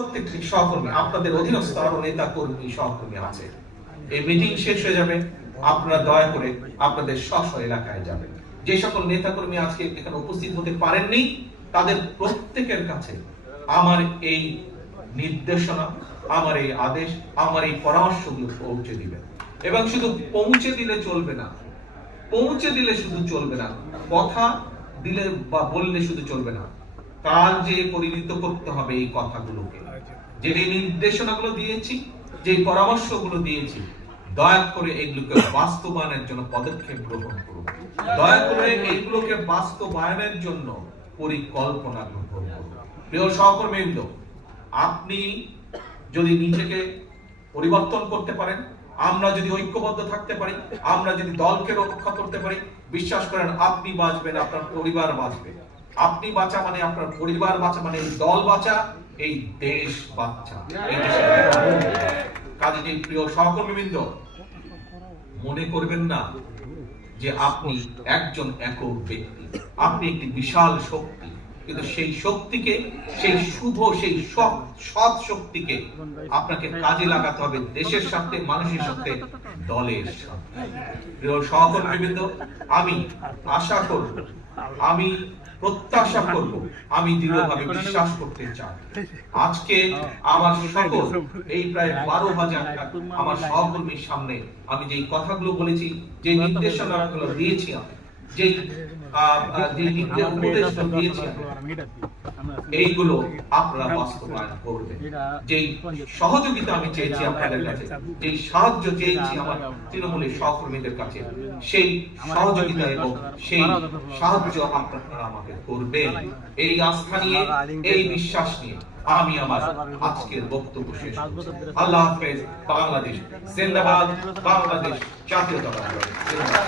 প্রত্যেকটি সহকর্মী, আপনাদের অধীনস্থ আরো নেতা কর্মী সহকর্মী আছে। এই মিটিং শেষ হয়ে যাবে, আপনারা দয়া করে আপনাদের স্ব এলাকায় যাবেন। যে সকল নেতা কর্মী আজকে এখানে উপস্থিত হতে পারেননি, তাদের প্রত্যেকের কাছে আমার এই নির্দেশনা, আমার এই আদেশ, আমার এই পরামর্শগুলো পৌঁছে দিবেন। এবং শুধু পৌঁছে দিলে চলবে না, পৌঁছে দিলে শুধু চলবে না, কথা দিলে বা বললে শুধু চলবে না, কাজে পরিণত করতে হবে এই কথাগুলোকে। যে নির্দেশনাগুলো দিয়েছি, যে পরামর্শগুলো দিয়েছি, দয়া করে এগুলোকে বাস্তবায়নের জন্য পদক্ষেপ গ্রহণ করুন। দয়া করে এইগুলোকে বাস্তবায়নের জন্য পরিকল্পনা গ্রহণ করুন। প্রিয় সহকর্মীবৃন্দ, আপনি যদি নিজেকে পরিবর্তন করতে পারেন, আমরা যদি ঐক্যবদ্ধ থাকতে পারি, আমরা যদি দলকে রক্ষা করতে পারি, বিশ্বাস করেন আপনি বাঁচবেন, আপনার পরিবার বাঁচবে। আপনি বাঁচা মানে আপনার পরিবার বাঁচা, মানে এই দল বাঁচা, এই দেশ বাঁচা। কাজে প্রিয় সহকর্মীবৃন্দ, মনে করবেন না যে আপনি একজন একক ব্যক্তি, আপনি একটি বিশাল শক্তি। কিন্তু সেই শক্তিকে, সেই শুভ, সেই সৎ শক্তিকে আপনাকে কাজে লাগাতে হবে দেশের সাথে, মানুষের সাথে, দলের সাথে। প্রিয় সহকর্মীবৃন্দ, আমি আশা করব, আমি প্রত্যাশা করব, আমি দৃঢ়ভাবে বিশ্বাস করতে চাই, আজকে আমার সকল এই প্রায় 12,000 আমার সহকর্মীর সামনে আমি যে কথাগুলো বলেছি, যে নির্দেশনাগুলো দিয়েছি, যে উপদেশটা দিয়েছি, এইগুলো আপনারা বাস্তবায়ন করবেন। যে সহযোগিতা আমি চেয়েছি আপনাদের কাছে, যে সাহায্য চেয়েছি আমার তৃণমূলের সহকর্মীদের কাছে, সেই সহযোগিতা এবং সেই সাহায্য আপনারা আমাকে করবেন। এই আস্থা নিয়ে, এই বিশ্বাস নিয়ে আমি আমার আজকের বক্তব্য শেষ করছি। আল্লাহ হাফেজ। বাংলাদেশ জিন্দাবাদ, বাংলাদেশ জাতীয়তাবাদী দল জিন্দাবাদ।